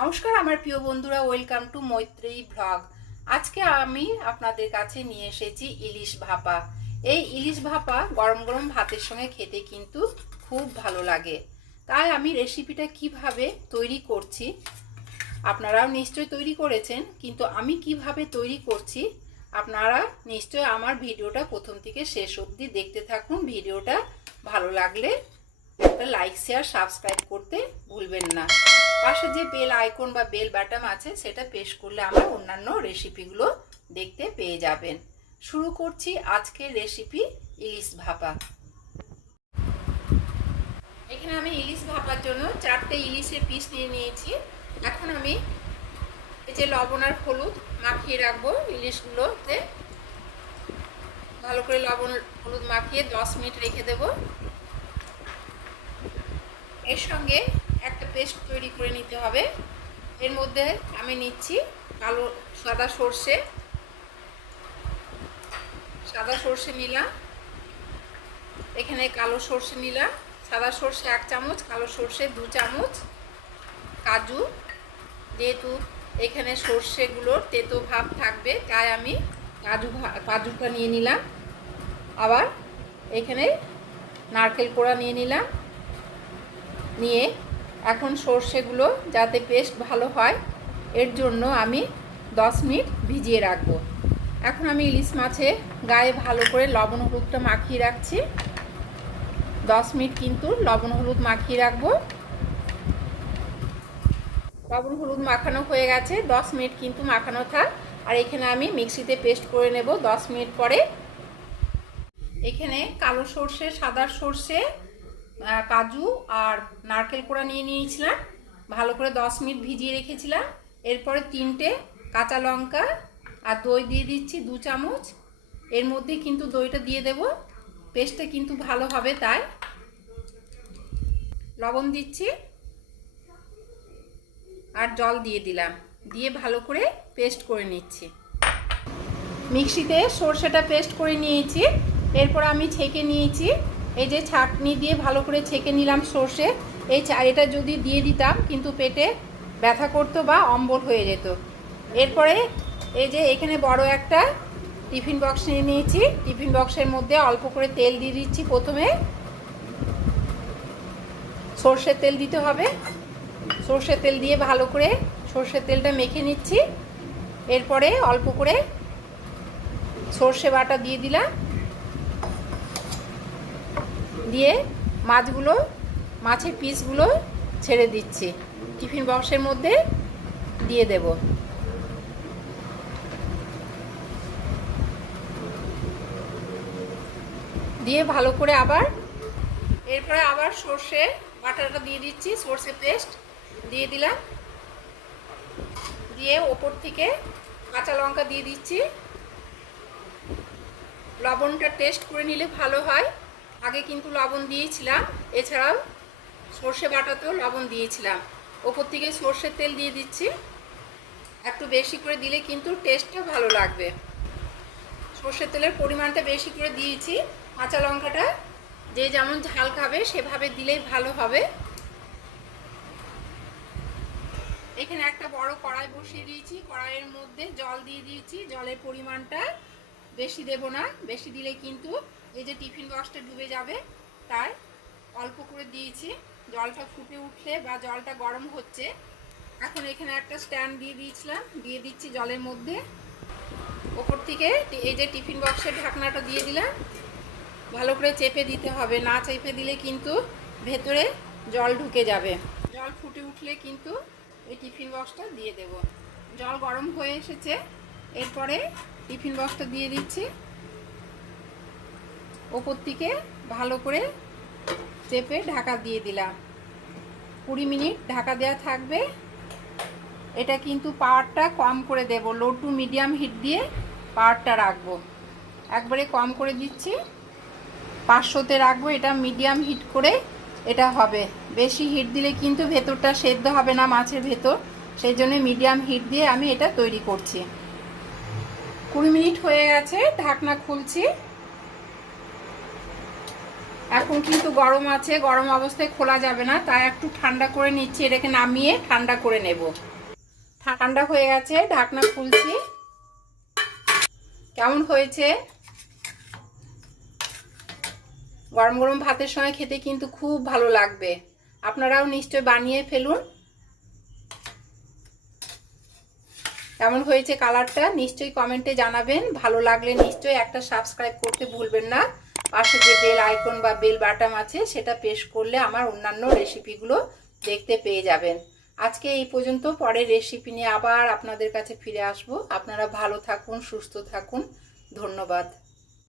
নমস্কার, আমার প্রিয় বন্ধুরা, ওয়েলকাম টু মৈত্রেয়ী ভ্লগ আজকে আমি আপনাদের কাছে নিয়ে এসেছি ইলিশ ভাপা। এই ইলিশ ভাপা গরম গরম ভাতের সঙ্গে খেতে কিন্তু খুব ভালো লাগে। তাই আমি রেসিপিটা কীভাবে তৈরি করছি, আপনারাও নিশ্চয়ই তৈরি করেছেন, কিন্তু আমি কীভাবে তৈরি করছি, আপনারা নিশ্চয় আমার ভিডিওটা প্রথম থেকে শেষ অবধি দেখতে থাকুন। ভিডিওটা ভালো লাগলে একটা লাইক শেয়ার সাবস্ক্রাইব করতে ভুলবেন না। পাশে যে বেল আইকন বা বেল বাটন আছে, সেটা প্রেস করলে আমার অন্যান্য রেসিপিগুলো দেখতে পেয়ে যাবেন। শুরু করছি আজকের রেসিপি ইলিশ ভাপা। এখানে আমি ইলিশ ভাপার জন্য চারটে ইলিশের পিস নিয়ে নিয়েছি। এখন আমি এই যে লবণ আর হলুদ মাখিয়ে রাখব ইলিশগুলোতে। ভালো করে লবণ হলুদ মাখিয়ে দশ মিনিট রেখে দেবো। এর সঙ্গে পেস্ট তৈরি করে নিতে হবে। এর মধ্যে আমি নিচ্ছি কালো সাদা সর্ষে। সাদা সর্ষে নিলাম। এখানে কালো সর্ষে নিলাম। সাদা সর্ষে এক চামচ, কালো সর্ষে দু চামচ। কাজু, যেহেতু এখানে সর্ষেগুলোর তেতো ভাব থাকবে, তাই আমি কাজু কাজুটা নিয়ে নিলাম। আবার এখানে নারকেল কোড়া নিয়ে নিলাম। নিয়ে এখন সর্ষেগুলো যাতে পেস্ট ভালো হয়, এর জন্য আমি দশ মিনিট ভিজিয়ে রাখব। এখন আমি ইলিশ মাছে গায়ে ভালো করে লবণ হলুদটা মাখিয়ে রাখছি। দশ মিনিট কিন্তু লবণ হলুদ মাখিয়ে রাখব। লবণ হলুদ মাখানো হয়ে গেছে, দশ মিনিট কিন্তু মাখানো থাক। আর এখানে আমি মিক্সিতে পেস্ট করে নেব দশ মিনিট পরে। এখানে কালো সর্ষে, সাদা সর্ষে কাজু আর নারকেল কোড়া নিয়ে নিয়েছিলাম। ভালো করে দশ মিনিট ভিজিয়ে রেখেছিলাম। এরপরে তিনটে কাঁচা লঙ্কা আর দই দিয়ে দিচ্ছি দু চামচ। এর মধ্যে কিন্তু দইটা দিয়ে দেব। পেস্টটা কিন্তু ভালো হবে তাই। লবণ দিচ্ছি। আর জল দিয়ে দিলাম। দিয়ে ভালো করে পেস্ট করে নিচ্ছি। মিক্সিতে সর্ষেটা পেস্ট করে নিয়েছি। এরপর আমি ছেঁকে নিয়েছি। এই যে ছাকনি দিয়ে ভালো করে ছেঁকে নিলাম সর্ষে। এই এটা যদি দিয়ে দিতাম, কিন্তু পেটে ব্যথা করতো বা অম্বল হয়ে যেত। এরপরে এই যে এখানে বড় একটা টিফিন বক্স নিয়ে নিয়েছি। টিফিন বক্সের মধ্যে অল্প করে তেল দিয়ে দিচ্ছি প্রথমে। সর্ষের তেল দিতে হবে। সর্ষের তেল দিয়ে ভালো করে সর্ষের তেলটা মেখে নিচ্ছি। এরপরে অল্প করে সর্ষে বাটা দিয়ে দিলাম। দিয়ে মাছগুলো, মাছের পিসগুলো ছেড়ে দিচ্ছি। টিফিন বক্সের মধ্যে দিয়ে দেব। দিয়ে ভালো করে আবার, এরপরে আবার সর্ষে বাটাটা দিয়ে দিচ্ছি, সর্ষে পেস্ট দিয়ে দিলাম। দিয়ে ওপর থেকে কাঁচা লঙ্কা দিয়ে দিচ্ছি। লবণটা টেস্ট করে নিলে ভালো হয়। আগে কিন্তু লবণ দিয়েছিলাম, এছাড়াও সর্ষে বাটাতেও লবণ দিয়েছিলাম। ওপর থেকে সর্ষের তেল দিয়ে দিচ্ছি। একটু বেশি করে দিলে কিন্তু টেস্টটা ভালো লাগবে। সর্ষের তেলের পরিমাণটা বেশি করে দিয়েছি। কাঁচা লঙ্কাটা যে যেমন ঝাল খাবে, সেভাবে দিলেই ভালো হবে। এখানে একটা বড় কড়াই বসিয়ে দিয়েছি। কড়াইয়ের মধ্যে জল দিয়ে দিয়েছি। জলের পরিমাণটা বেশি দেব না, বেশি দিলে কিন্তু এই যে টিফিন বক্সটা ডুবে যাবে, তাই অল্প করে দিয়েছি। জলটা ফুটে উঠলে বা জলটা গরম হচ্ছে, এখন এখানে একটা স্ট্যান্ড দিয়ে দিয়েছিলাম, দিয়ে দিচ্ছি জলের মধ্যে। ওপর থেকে এই যে টিফিন বক্সের ঢাকনাটা দিয়ে দিলাম। ভালো করে চেপে দিতে হবে, না চেপে দিলে কিন্তু ভেতরে জল ঢুকে যাবে। জল ফুটে উঠলে কিন্তু এই টিফিন বক্সটা দিয়ে দেব। জল গরম হয়ে এসেছে, এরপরে টিফিন বক্সটা দিয়ে দিচ্ছি। ওপর থেকে ভালো করে চেপে ঢাকা দিয়ে দিলাম। কুড়ি মিনিট ঢাকা দেওয়া থাকবে। এটা কিন্তু পাওয়ারটা কম করে দেব। লো টু মিডিয়াম হিট দিয়ে পাওয়ারটা রাখব। একবারে কম করে দিচ্ছি। পাঁচশোতে রাখব। এটা মিডিয়াম হিট করে এটা হবে। বেশি হিট দিলে কিন্তু ভেতরটা সেদ্ধ হবে না মাছের ভেতর। সেই জন্য মিডিয়াম হিট দিয়ে আমি এটা তৈরি করছি। কুড়ি মিনিট হয়ে গেছে, ঢাকনা খুলছি। এখন কিন্তু গরম আছে, গরম অবস্থায় খোলা যাবে না, তাই একটু ঠান্ডা করে নিচ্ছি, এটাকে নামিয়ে ঠান্ডা করে নেব। ঠান্ডা হয়ে গেছে, ঢাকনা খুলছি। কেমন হয়েছে? গরম গরম ভাতের সঙ্গে খেতে কিন্তু খুব ভালো লাগবে। আপনারাও নিশ্চয় বানিয়ে ফেলুন। কেমন হয়েছে কালারটা নিশ্চয়ই কমেন্টে জানাবেন। ভালো লাগলে নিশ্চয়ই একটা সাবস্ক্রাইব করতে ভুলবেন না। পাশে যে বেল আইকন বা বেল বাটাম আছে, সেটা পেশ করলে আমার অন্যান্য রেসিপিগুলো দেখতে পেয়ে যাবেন। আজকে এই পর্যন্ত, পরের রেসিপি নিয়ে আবার আপনাদের কাছে ফিরে আসব। আপনারা ভালো থাকুন, সুস্থ থাকুন। ধন্যবাদ।